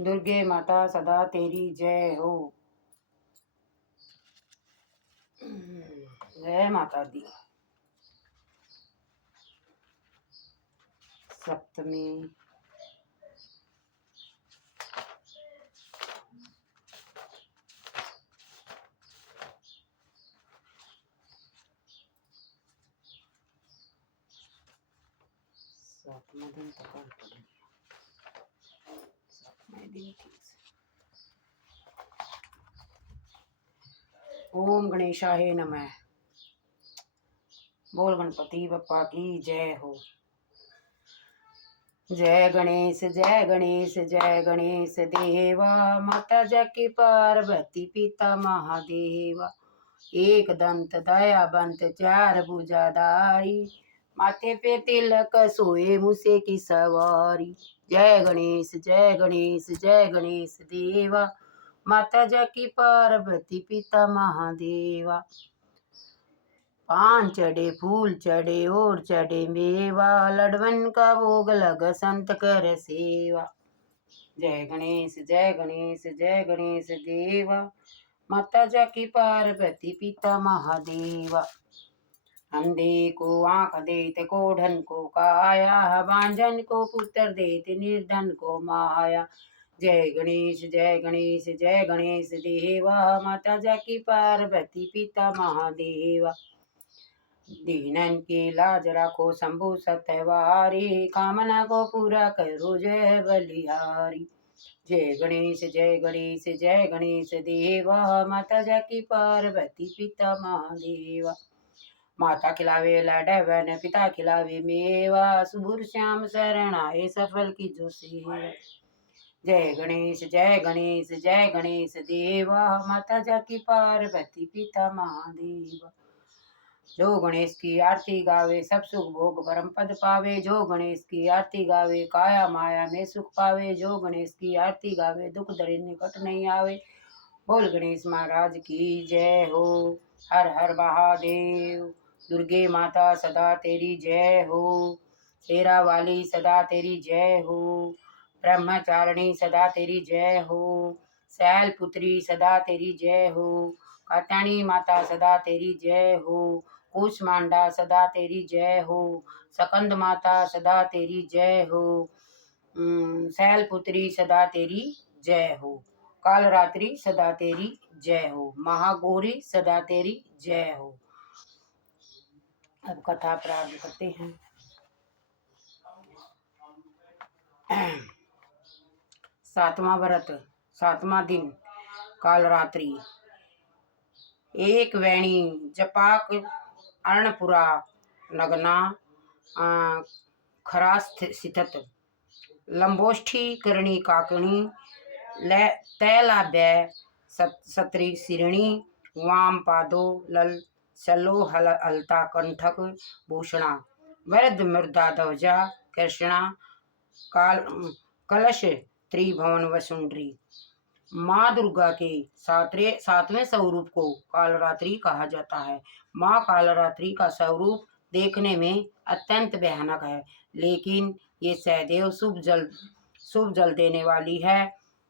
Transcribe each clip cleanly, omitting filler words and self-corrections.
दुर्गे माता सदा तेरी जय हो। जय माता दी। सप्तमी सातवां दिन सातवें दिन ओम गणेशाय नमः। बोल गणपति बप्पा की जय हो। जय गणेश जय गणेश जय गणेश देवा। माता जकी पार्वती पिता महादेवा। एक दंत दयाबंत चार भुजाधारी। माथे पे तिलक सोए मूसे की सवारी। जय गणेश जय गणेश जय गणेश देवा। माता जकी पार्वती पिता महादेवा। पान चढ़े फूल चढ़े और चढ़े मेवा। लडवन का भोग लग संत कर सेवा। जय गणेश जय गणेश जय गणेश देवा। माता जकी पार्वती पिता महादेवा। अंधे को आंख देते कोढ़न को काया। बांझन को पुत्र देते निर्धन को माया। जय गणेश जय गणेश जय गणेश देवा। माता जकी पार्वती पिता महादेवा। दीनन की लाज रखो शंभु सतवारी। कामना को पूरा करो जय बलिहारी। जय गणेश जय गणेश जय गणेश देवा। माता जकी पार्वती पिता महादेवा। माता खिलावे लाडवन पिता खिलावे मेवा। सुबुर श्याम शरण आए सफल की जो सेवा। जय गणेश जय गणेश जय गणेश देवा। माता जकी पार्वती पिता महादेवा। जो गणेश की आरती गावे सब सुख भोग परम पद पावे। जो गणेश की आरती गावे काया माया में सुख पावे। जो गणेश की आरती गावे दुख दरे निकट नहीं आवे। बोल गणेश महाराज की जय हो। हर हर महादेव। दुर्गे माता सदा तेरी जय हो। शेरा वाली सदा तेरी जय हो। ब्रह्मचारिणी सदा तेरी जय हो। शैल पुत्री सदा तेरी जय हो। कात्यायनी माता सदा तेरी जय हो। कूष्मांडा सदा तेरी जय हो। सकंद माता सदा तेरी जय हो। शैल पुत्री सदा तेरी जय हो। काल रात्रि सदा तेरी जय हो। महागौरी सदा तेरी जय हो। अब कथा प्रारंभ करते हैं। सातवां व्रत सातवां दिन काल रात्रि। एक वैणी जपाक अर्णपुरा नगना खरास्थित लंबोष्ठी करणी काकणी तैलाभ्य सत्री शिरणी वाम पादो लल चलो हलता कंठक भूषणा वरद मृदा ध्वजा कृष्णा काल कलश त्रिभुवन वसुंडरी। माँ दुर्गा के सातवें स्वरूप को कालरात्रि कहा जाता है। माँ कालरात्रि का स्वरूप देखने में अत्यंत भयानक है, लेकिन ये सदैव शुभ जल देने वाली है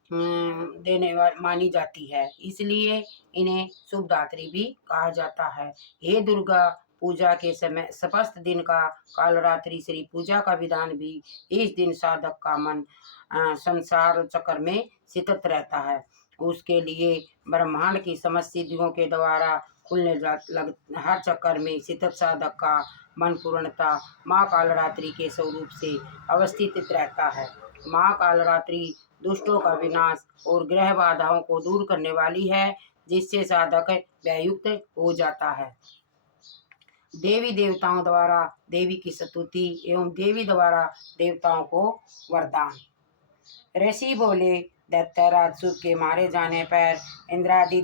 मानी जाती है, इसलिए इन्हें शुभदात्री भी कहा जाता है। हे दुर्गा पूजा के समय स्पष्ट दिन का कालरात्रि श्री पूजा का विधान भी इस दिन साधक का मन संसार चक्र में स्थित रहता है। उसके लिए ब्रह्मांड की समस्त सिद्धियों के द्वारा खुलने हर चक्कर में स्थित साधक का मन पूर्णता माँ कालरात्रि के स्वरूप से अवस्थित रहता है। माँ कालरात्रि दुष्टों का विनाश और ग्रह बाधाओं को दूर करने वाली है, जिससे साधक व्ययुक्त हो जाता है। देवी देवताओं द्वारा देवी की स्तुति एवं देवी द्वारा देवताओं को वरदान। ऋषि बोले, दैत्यराज शुभ के मारे जाने पर इंद्रादी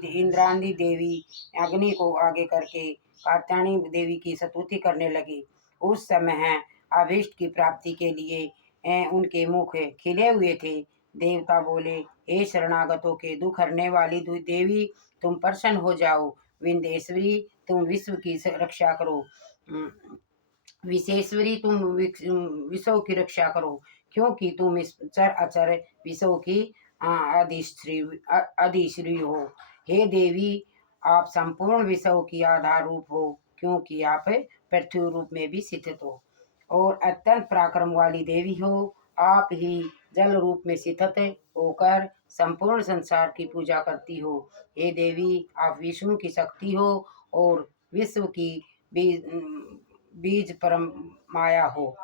देवी अग्नि को आगे करके कात्यायनी देवी की स्तुति करने लगे। उस समय अभीष्ट की प्राप्ति के लिए उनके मुख खिले हुए थे। देवता बोले, हे शरणागतों के दुख हरने वाली देवी, तुम प्रसन्न हो जाओ। विंध्येश्वरी, तुम विश्व की रक्षा करो। विशेश्वरी, तुम विश्व की रक्षा करो, क्योंकि तुम इस चर अचर विश्व की अधिश्री हो। हे देवी, आप संपूर्ण विषयों की आधार रूप हो, क्योंकि आप पृथ्वी रूप में भी स्थित हो और अत्यंत पराक्रम वाली देवी हो। आप ही जल रूप में स्थित होकर संपूर्ण संसार की पूजा करती हो। हे देवी, आप विष्णु की शक्ति हो और विश्व की बीज बीज परम माया हो।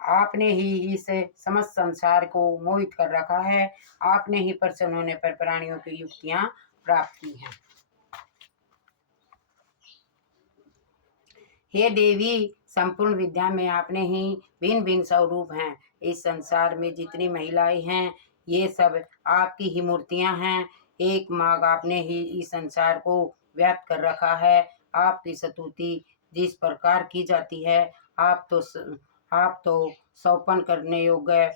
आपने ही इस समस्त संसार को मोहित कर रखा है। आपने ही प्रसन्न होने पर प्राणियों की युक्तियां प्राप्त की हैं। हे देवी, संपूर्ण विद्या में आपने ही भिन्न भिन्न स्वरूप हैं। इस संसार में जितनी महिलाएं हैं, ये सब आपकी ही मूर्तियां हैं। एक माघ आपने ही इस संसार को व्याप्त कर रखा है। आपकी स्तुति जिस प्रकार की जाती है, आप तो सौपन करने योग्य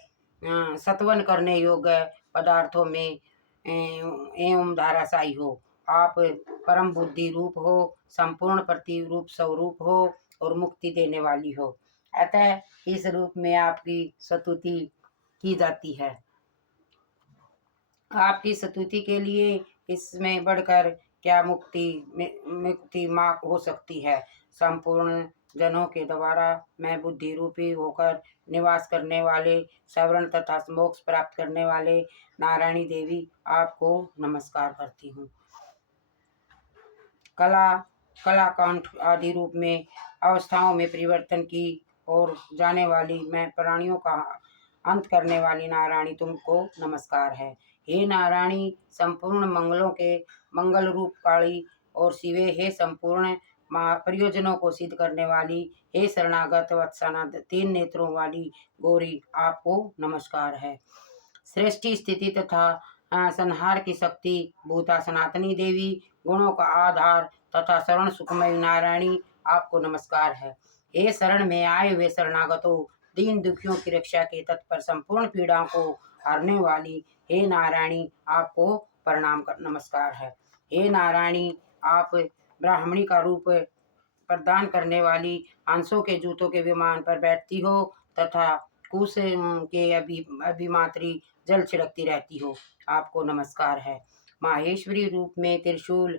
सत्वन करने योग्य पदार्थों में एवं धाराशायी हो। आप परम बुद्धि रूप हो, संपूर्ण प्रतिरूप स्वरूप हो और मुक्ति देने वाली हो। अतः इस रूप में आपकी स्तुति की जाती है। आपकी स्तुति के लिए इसमें बढ़कर क्या मुक्ति माँ हो सकती है। संपूर्ण जनों के द्वारा मैं बुद्धि रूपी होकर निवास करने वाले, सवर्ण तथा मोक्ष प्राप्त करने वाले नारायणी देवी, आपको नमस्कार करती हूँ। कलाकांठ आदि रूप में अवस्थाओं में परिवर्तन की और जाने वाली, मैं प्राणियों का अंत करने वाली नारायणी, तुमको नमस्कार है। हे नारायणी, संपूर्ण मंगलों के मंगल रूप काली और शिवे, हे संपूर्ण प्रयोजनों को सिद्ध करने वाली, हे शरणागत वत्सना 3 नेत्रों वाली गौरी, आपको नमस्कार है। सृष्टि स्थिति तथा संहार की शक्ति भूता सनातनी देवी, गुणों का आधार तथा शरण सुखमयी नारायणी, आपको नमस्कार है। हे शरण में आए हुए शरणागतों, दीन दुखियों की रक्षा के तत्पर, संपूर्ण पीड़ाओं को हरने वाली हे नारायणी, आपको प्रणाम नमस्कार है। हे नारायणी, आप ब्राह्मणी का रूप प्रदान करने वाली, हंसों के जूतों के विमान पर बैठती हो तथा कुश के अभिमात्री जल छिड़कती रहती हो, आपको नमस्कार है। माहेश्वरी रूप में त्रिशूल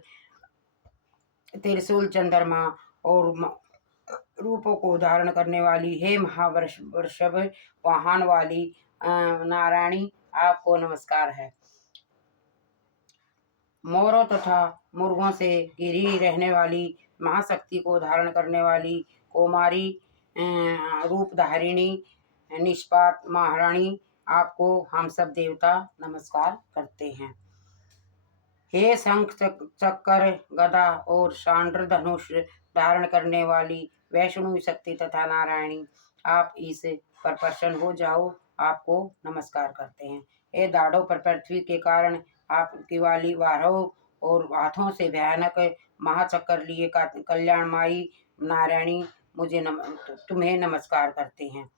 चंद्रमा और रूपों को धारण करने वाली, हे महावृषभ वाहन वाली नारायणी, आपको नमस्कार है। मोरों तथा मुर्गों से घिरी रहने वाली, महाशक्ति को धारण करने वाली कुमारी रूप धारिणी निष्पात महारानी, आपको हम सब देवता नमस्कार करते हैं। हे शंख चक्कर गदा और सांड्र धनुष धारण करने वाली वैष्णवी शक्ति तथा नारायणी, आप इस पर प्रसन्न हो जाओ, आपको नमस्कार करते हैं। हे दाढ़ों पर पृथ्वी के कारण आपकी वाली बारहों और हाथों से भयानक महाचक्कर लिए कल्याणमाई नारायणी, तुम्हें नमस्कार करते हैं।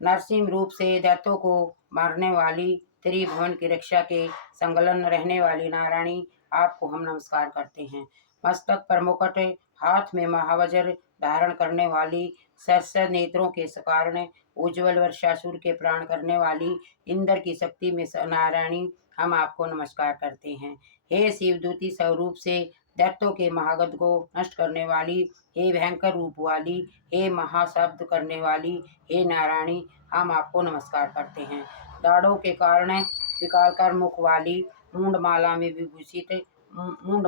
नरसिंह रूप से दैत्यों को मारने वाली, त्रिभुवन की रक्षा के संलग्न रहने वाली नारायणी, आपको हम नमस्कार करते हैं। मस्तक पर मुकुट, हाथ में महावज्र धारण करने वाली, सहस्र नेत्रों के कारण उज्ज्वल वर्षासुर के प्राण करने वाली, इंद्र की शक्ति में नारायणी, हम आपको नमस्कार करते हैं। हे शिवदूती स्वरूप से दैत्यों के महागद को नष्ट करने वाली, हे भयंकर रूप वाली, हे महाशब्द करने वाली, हे नारायणी, हम आपको नमस्कार करते हैं। दाढ़ों के कारण विकराल मुख वाली, मुंड माला में विभूषित मुंड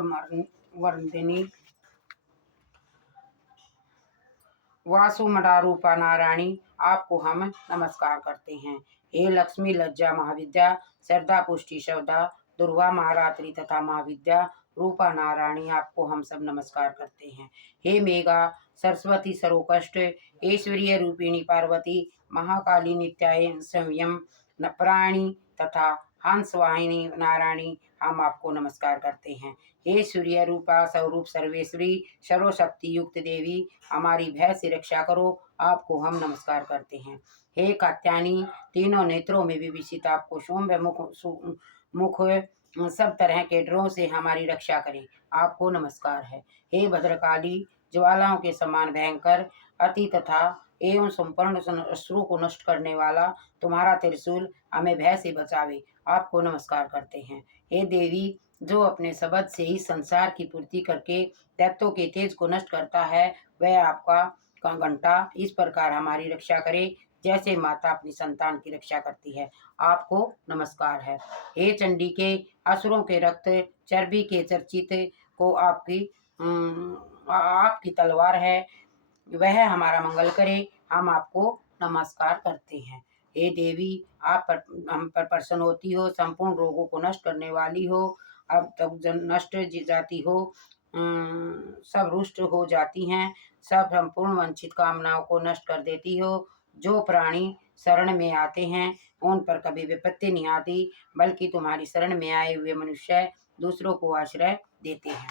वर्धिनी वासुमड़ा रूपा नारायणी, आपको हम नमस्कार करते हैं। हे लक्ष्मी लज्जा महाविद्या, श्रद्धा पुष्टि श्रद्धा दुर्गा महारात्रि तथा महाविद्या रूपा नारायणी, आपको हम सब नमस्कार करते हैं। हे मेघा सरस्वती सरोकष्ट ऐश्वर्य रूपिणी पार्वती महाकाली नित्याय संयम प्राणी तथा हंस वाहिनी नारायणी, हम आपको नमस्कार करते हैं। हे सूर्य रूपा स्वरूप सर्वेश्वरी सर्वशक्ति युक्त देवी, हमारी भय से रक्षा करो, आपको हम नमस्कार करते हैं। हे कात्यायनी, तीनों नेत्रों में विभूषित, आपको सौम्य मुख सब तरह के डरों से हमारी रक्षा करे, आपको नमस्कार है। हे भद्रकाली, ज्वालाओं के समान भयंकर अति तथा एवं संपूर्ण अश्रु को नष्ट करने वाला तुम्हारा त्रिशूल हमें भय से बचावे। आपको नमस्कार करते हैं। हे देवी, जो अपने शब्द से ही संसार की पूर्ति करके दैत्यों के तेज को नष्ट करता है, वह आपका घंटा इस प्रकार हमारी रक्षा करे जैसे माता अपनी संतान की रक्षा करती है। आपको नमस्कार है। हे चंडी के असुरों के रक्त चर्बी के चर्चित को आपकी तलवार है, वह हमारा मंगल करे। हम आपको नमस्कार करते हैं। हे देवी, आप हम पर प्रसन्न होती हो, संपूर्ण रोगों को नष्ट करने वाली हो, अब तब नष्ट जाती हो, सब रुष्ट हो जाती हैं, सब संपूर्ण वंचित कामनाओं को नष्ट कर देती हो। जो प्राणी शरण में आते हैं उन पर कभी विपत्ति नहीं आती, बल्कि तुम्हारी शरण में आए हुए मनुष्य दूसरों को आश्रय देते हैं।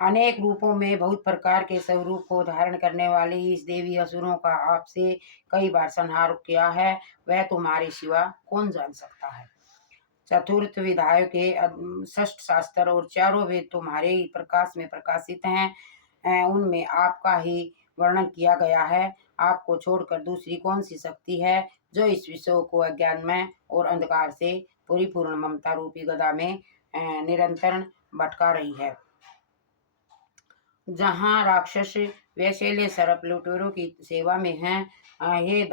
अनेक रूपों में बहुत प्रकार के स्वरूप को धारण करने वाली इस देवी असुरों का आपसे कई बार संहार किया है, वह तुम्हारे सिवा कौन जान सकता है। चतुर्थ विधायक के षष्ठ शास्त्र और चारों वेद तुम्हारे ही प्रकाश में प्रकाशित हैं, उनमें आपका ही वर्णन किया गया है। आपको छोड़कर दूसरी कौन सी शक्ति है जो इस विषय को अज्ञानमय और अंधकार से परिपूर्ण ममता रूपी गदा में निरंतर भटका रही है। जहाँ राक्षस वैसेले सर्प लुटेरों की सेवा में हैं, हे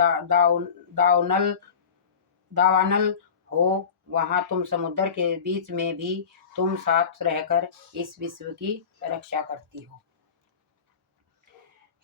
दावानल हो, वहाँ तुम समुद्र के बीच में भी तुम साथ रहकर इस विश्व की रक्षा करती हो।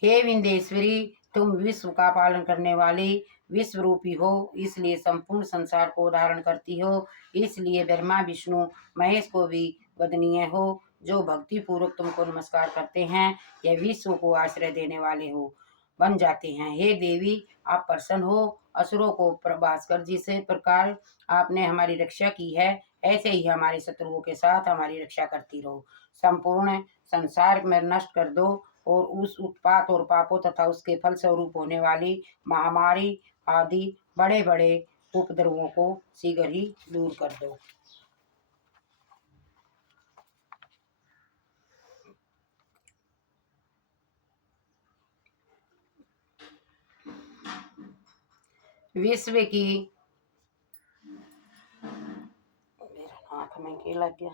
हे विंदेश्वरी, तुम विश्व का पालन करने वाली विश्व रूपी हो, इसलिए संपूर्ण संसार को धारण करती हो। इसलिए ब्रह्मा विष्णु महेश को भी वंदनीय हो। जो भक्ति पूर्वक तुमको नमस्कार करते हैं, यह विश्व को आश्रय देने वाले हो बन जाते हैं। हे देवी, आप प्रसन्न हो। असुरों को प्रभास कर जिस प्रकार आपने हमारी रक्षा की है, ऐसे ही हमारे शत्रुओं के साथ हमारी रक्षा करती रहो। संपूर्ण संसार में नष्ट कर दो और उस उत्पात और पापों तथा उसके फल स्वरूप होने वाली महामारी आदि बड़े बड़े उपद्रवों को शीघ्र ही दूर कर दो। विश्व की मेरा आँख में क्या लग गया।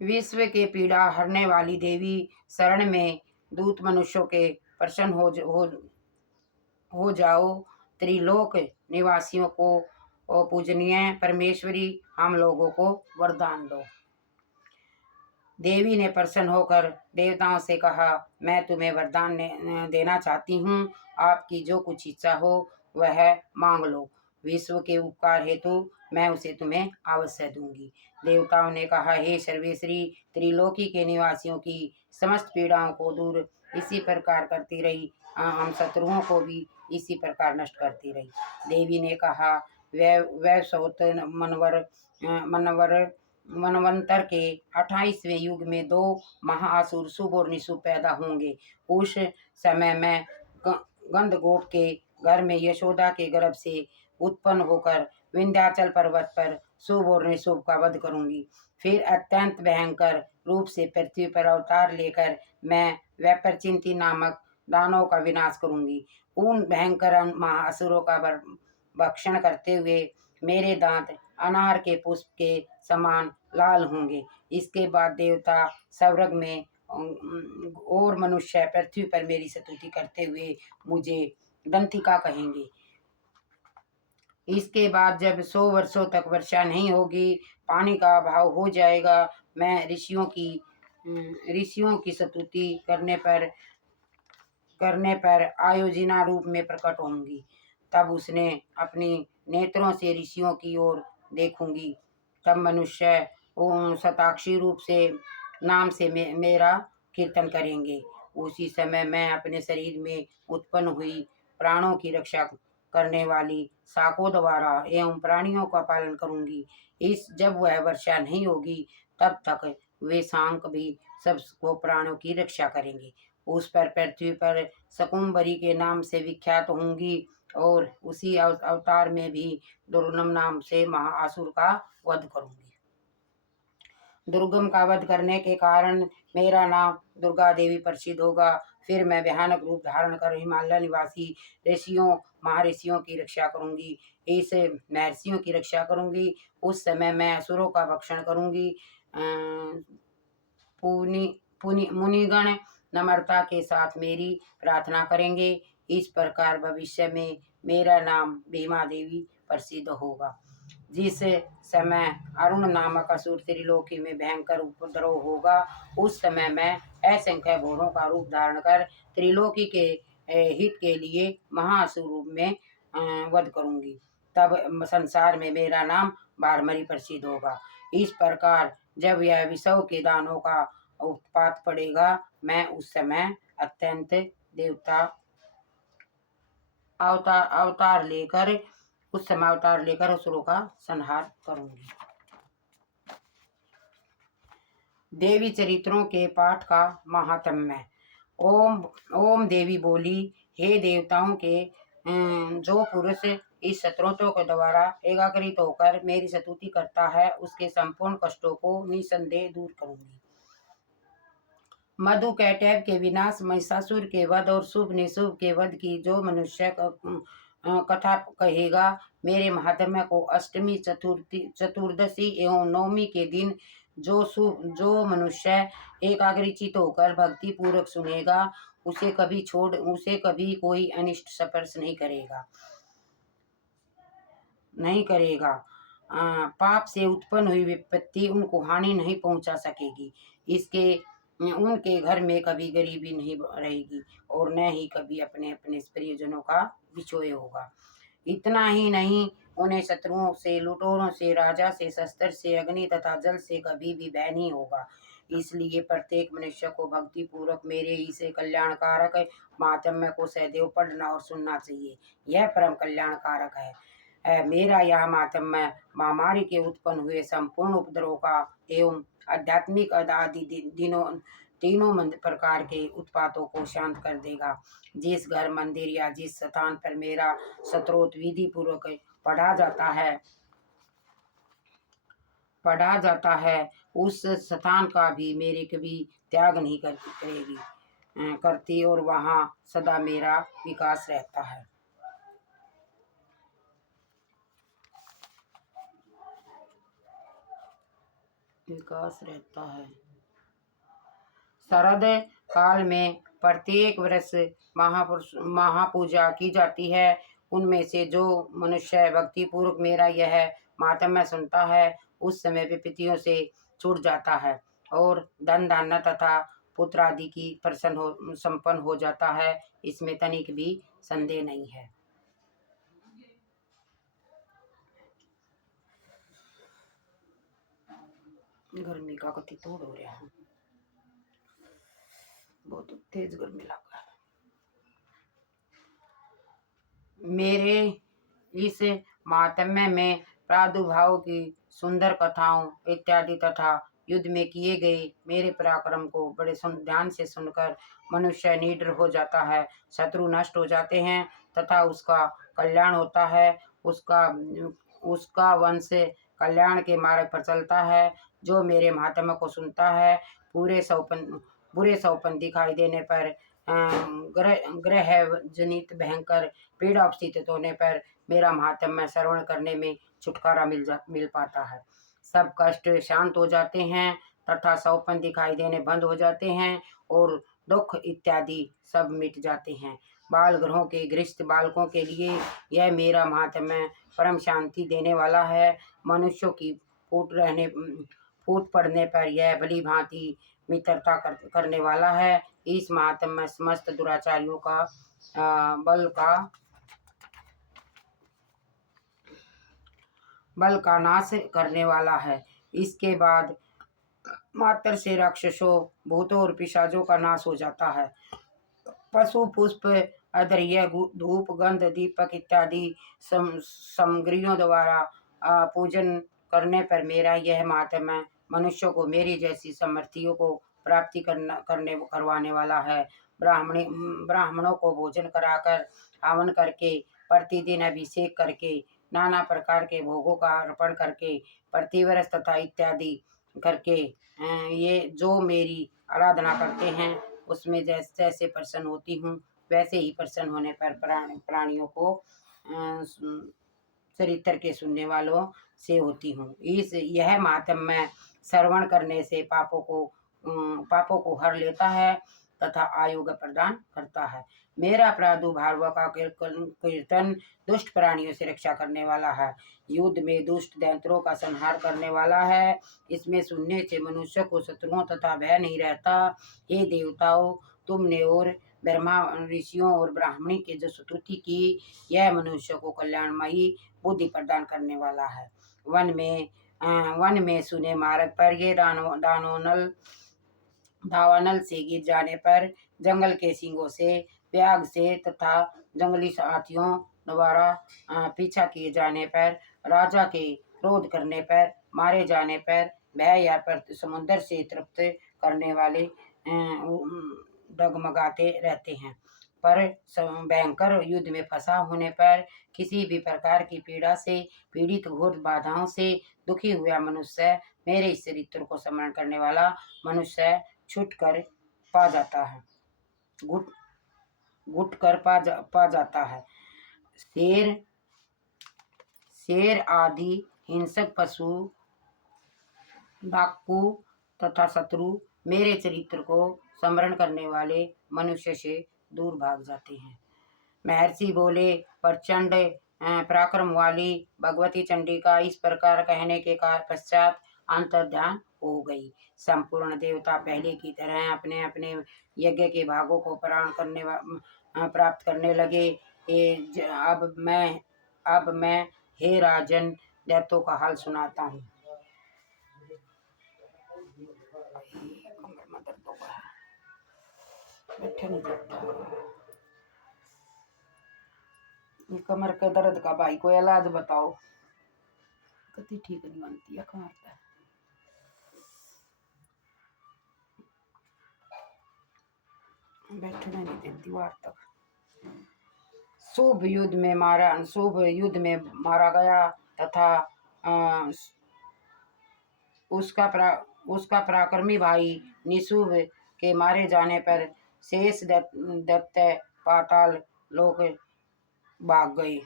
विश्व के पीड़ा हरने वाली देवी शरण में दूत मनुष्यों के प्रसन्न हो जाओ। त्रिलोक निवासियों को पूजनीय परमेश्वरी, हम लोगों को वरदान दो। देवी ने प्रसन्न होकर देवताओं से कहा, मैं तुम्हें वरदान देना चाहती हूँ। आपकी जो कुछ इच्छा हो वह मांग लो। विश्व के उपकार हेतु मैं उसे तुम्हें अवश्य दूंगी। देवताओं ने कहा, हे सर्वेश्वरी, त्रिलोकी के निवासियों की समस्त पीड़ाओं को दूर इसी प्रकार करती रही, हम शत्रुओं को भी इसी प्रकार नष्ट करती रही। देवी ने कहा, वह सोत मनवंतर के 28वें युग में 2 महाअसुर शुभ और निशुभ पैदा होंगे। उस समय मैं गंधगोप के घर में यशोदा के गर्भ से उत्पन्न होकर विंध्याचल पर्वत पर शुभ और निशुभ का वध करूंगी। फिर अत्यंत भयंकर रूप से पृथ्वी पर अवतार लेकर मैं वैपरचिंती नामक दानव का विनाश करूंगी। उन भयंकर महाअसुरों का भक्षण करते हुए मेरे दांत अनार के पुष्प के समान लाल होंगे। इसके बाद देवता स्वर्ग में और मनुष्य पृथ्वी पर मेरी स्तुति करते हुए मुझे दंतिका कहेंगे। इसके बाद जब 100 वर्षों तक वर्षा नहीं होगी, पानी का अभाव हो जाएगा, मैं ऋषियों की स्तुति करने पर आयोजिना रूप में प्रकट होंगी। तब उसने अपनी नेत्रों से ऋषियों की ओर देखूंगी। तब मनुष्य शताक्षी रूप से नाम से मेरा कीर्तन करेंगे। उसी समय मैं अपने शरीर में उत्पन्न हुई प्राणों की रक्षा करने वाली शाखों द्वारा एवं प्राणियों का पालन करूंगी। जब वह वर्षा नहीं होगी, तब तक वे शांक भी सबको प्राणों की रक्षा करेंगे। उस पर पृथ्वी पर शकुम्भरी के नाम से विख्यात होंगी। और उसी अवतार में भी दुर्गम नाम से महाअसुर का वध करूंगी। दुर्गम का वध करने के कारण मेरा नाम दुर्गा देवी प्रसिद्ध होगा। फिर मैं भयानक रूप धारण कर हिमालय निवासी ऋषियों महर्षियों की रक्षा करूंगी। इस महर्षियों की रक्षा करूंगी। उस समय मैं असुरों का भक्षण करूंगी। पुनि पुनि मुनिगण नम्रता के साथ मेरी प्रार्थना करेंगे। इस प्रकार भविष्य में मेरा नाम भीमा देवी प्रसिद्ध होगा। जिस समय अरुण नामक असुर त्रिलोकी में भयंकर उपद्रव होगा, उस समय मैं असंख्य घोड़ों का रूप धारण कर त्रिलोकी के हित के लिए महाअसुर रूप में वध करूंगी। तब संसार में मेरा नाम बारमरी प्रसिद्ध होगा। इस प्रकार जब यह विषव के दानों का उत्पात पड़ेगा, मैं उस समय अत्यंत देवता अवतार लेकर असुरों का संहार करूंगी। देवी चरित्रों के पाठ का महात्म्य। ओम देवी बोली, हे देवताओं के जो पुरुष इस स्तोत्रों के द्वारा एकाग्रित होकर मेरी स्तुति करता है, उसके संपूर्ण कष्टों को निसंदेह दूर करूंगी। मधु कैटभ के विनाश, महिषासुर के वध और शुभ निशुभ के वध की जो मनुष्य कथा कहेगा, मेरे महात्म्य को अष्टमी चतुर्दशी एवं नवमी के दिन जो मनुष्य एकाग्रचित होकर भक्ति पूर्वक सुनेगा, उसे कभी कोई अनिष्ट स्पर्श नहीं करेगा। पाप से उत्पन्न हुई विपत्ति उनको हानि नहीं पहुंचा सकेगी। उनके घर में कभी गरीबी नहीं रहेगी और न ही कभी अपने प्रियजनों का विछोह होगा। इतना ही नहीं, उन्हें शत्रुओं से, लुटेरों से, राजा से, शस्त्र से, अग्नि तथा जल से कभी भी भय नहीं होगा। इसलिए प्रत्येक मनुष्य को भक्ति पूर्वक मेरे ही से कल्याणकारक महात्म्य को सदैव पढ़ना और सुनना चाहिए। यह परम कल्याणकारक है। मेरा यह महात्म्य महामारी के उत्पन्न हुए संपूर्ण उपद्रव का एवं आध्यात्मिक आदि तीनों प्रकार के उत्पातों को शांत कर देगा। जिस घर, मंदिर या जिस स्थान पर मेरा स्तोत्र विधि पूर्वक पढ़ा जाता है, उस स्थान का भी मेरे कभी त्याग नहीं करती और वहाँ सदा मेरा विकास रहता है। शरद काल में प्रत्येक वर्ष महापूजा की जाती है। उनमें से जो मनुष्य भक्ति पूर्वक मेरा यह महात्म्य सुनता है, उस समय विपत्तियों से छूट जाता है और धन धान्य तथा पुत्र आदि की संपन्न हो जाता है। इसमें तनिक भी संदेह नहीं है। गर्मी का गति तोड़ हो रहा है, बहुत तेज गर्मी लग रहा है। मेरे इस महात्म्य में प्रादुर्भाव की सुंदर कथाओं इत्यादि तथा युद्ध में किए गए मेरे पराक्रम को बड़े ध्यान से सुनकर मनुष्य निडर हो जाता है, शत्रु नष्ट हो जाते हैं तथा उसका कल्याण होता है। उसका वंश कल्याण के मार्ग पर चलता है। जो मेरे महात्म्य को सुनता है, बुरे सौपन दिखाई देने पर, ग्रह जनित भयंकर पीड़ा उपस्थित होने पर मेरा महात्म्य श्रवण करने में छुटकारा मिल पाता है। सब कष्ट शांत हो जाते हैं तथा सौपन दिखाई देने बंद हो जाते हैं और दुख इत्यादि सब मिट जाते हैं। बाल ग्रहों के गृहस्थ बालकों के लिए यह मेरा महात्म्य परम शांति देने वाला है। मनुष्यों की फूट पड़ने पर यह भली भांति मित्रता करने वाला है। इस महात्म्य समस्त दुराचारियों का बल का नाश करने वाला है। इसके बाद मात्र से राक्षसों, भूतों और पिशाचों का नाश हो जाता है। पशु, पुष्प, अधर्य, धूप, गंध, दीपक इत्यादि सामग्रियों द्वारा पूजन करने पर मेरा यह महात्म्य मनुष्यों को मेरी जैसी समर्थियों को प्राप्ति करवाने वाला है। ब्राह्मणों को भोजन कराकर हवन करके प्रतिदिन अभिषेक करके नाना प्रकार के भोगों का अर्पण करके प्रतिवर्ष तथा इत्यादि करके ये जो मेरी आराधना करते हैं उसमें जैसे जैसे प्रसन्न होती हूँ वैसे ही प्रसन्न होने पर प्राणियों को चरित्र के सुनने वालों से होती हूँ। इस यह मातम में श्रवण करने से पापों को हर लेता है तथा आयोग प्रदान करता है। मेरा प्रादुर्भाव का कीर्तन दुष्ट प्राणियों से रक्षा करने वाला है, युद्ध में दुष्ट दैत्यों का संहार करने वाला है। इसमें सुनने से मनुष्य को शत्रुओं तथा भय नहीं रहता। हे देवताओं, तुमने और ब्रह्मा ऋषियों और ब्राह्मणी के जो स्तुति की, यह मनुष्य को कल्याणमयी बुद्धि प्रदान करने वाला है। वन में सुने मार्ग पर ये दावानल से गिर जाने पर, जंगल के सिंहों से, व्याघ से तथा जंगली हाथियों द्वारा पीछा किए जाने पर, राजा के क्रोध करने पर, मारे जाने पर, भय या समुद्र से तृप्त करने वाले डगमगाते रहते हैं। पर भयंकर युद्ध में फंसा होने पर, किसी भी प्रकार की पीड़ा से पीड़ित, घोर बाधाओं से दुखी हुआ मनुष्य, मेरे इस चरित्र को स्मरण करने वाला मनुष्य छूट कर पा जाता है, घुट कर पा जाता है। शेर आदि हिंसक पशु, डाकू तथा शत्रु मेरे चरित्र को स्मरण करने वाले मनुष्य से दूर भाग जाते हैं। महर्षि बोले, प्रचंड पराक्रम वाली भगवती चंडिका इस प्रकार कहने के पश्चात अंतर्ध्यान हो गई। संपूर्ण देवता पहले की तरह अपने अपने यज्ञ के भागों को प्राप्त करने लगे। अब मैं हे राजन दैत्यों का हाल सुनाता हूँ। कमर के दर्द का भाई कोई इलाज बताओ। कति ठीक नहीं बनती है कमर का। बैठने नहीं देती वार तक। शुभ युद्ध में मारा गया तथा उसका पराक्रमी भाई निशुभ के मारे जाने पर शेष दैत्य पाताल लोक भाग गए।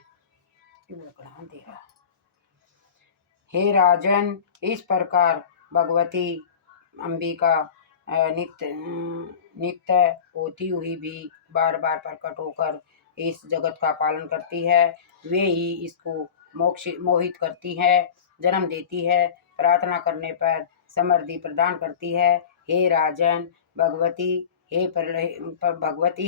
हे राजन, इस प्रकार भगवती अंबिका नित्य होती हुई भी बार बार प्रकट होकर इस जगत का पालन करती है। वे ही इसको मोहित करती है, जन्म देती है, प्रार्थना करने पर समृद्धि प्रदान करती है। हे राजन, भगवती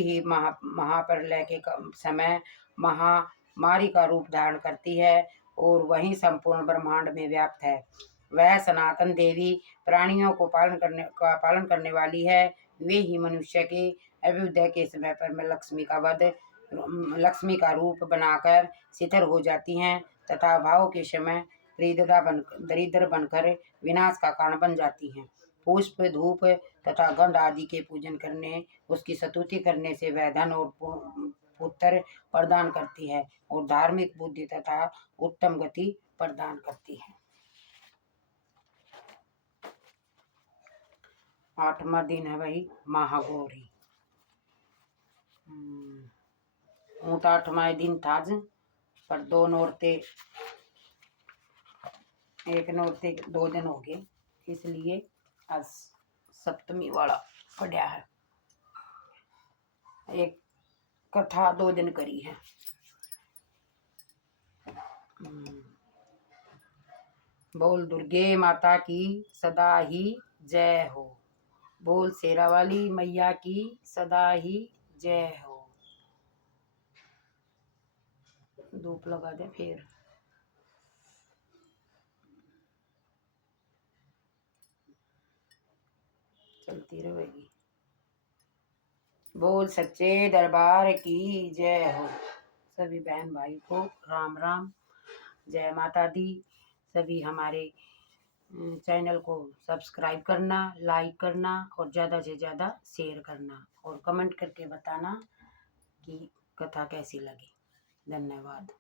ही महाप्रलय के समय महामारी का रूप धारण करती है और वही संपूर्ण ब्रह्मांड में व्याप्त है। वह सनातन देवी प्राणियों को पालन करने वाली है। वे ही मनुष्य के अभ्युदय के समय पर मैं लक्ष्मी का रूप बनाकर शिथिल हो जाती हैं तथा भाव के समय दरिद्र बनकर विनाश का कारण बन जाती हैं। पुष्प, धूप तथा गंध आदि के पूजन करने, उसकी स्तुति करने से वह धन और पुत्र प्रदान करती है और धार्मिक बुद्धि तथा उत्तम गति प्रदान करती है। 8वां दिन है भाई महागौरी। 8वां दिन था पर 2 नौरते 1 नौरते 2 दिन हो गए, इसलिए आज सप्तमी वाला पड़ा है। एक कथा 2 दिन करी है। बोल दुर्गे माता की सदा ही जय हो। बोल शेरा वाली मैया की सदा ही जय हो। धूप लगा दे फिर। चलती रहेगी। बोल सच्चे दरबार की जय हो। सभी बहन भाई को राम राम, जय माता दी। सभी हमारे चैनल को सब्सक्राइब करना, लाइक करना और ज़्यादा से ज़्यादा शेयर करना और कमेंट करके बताना कि कथा कैसी लगी। धन्यवाद।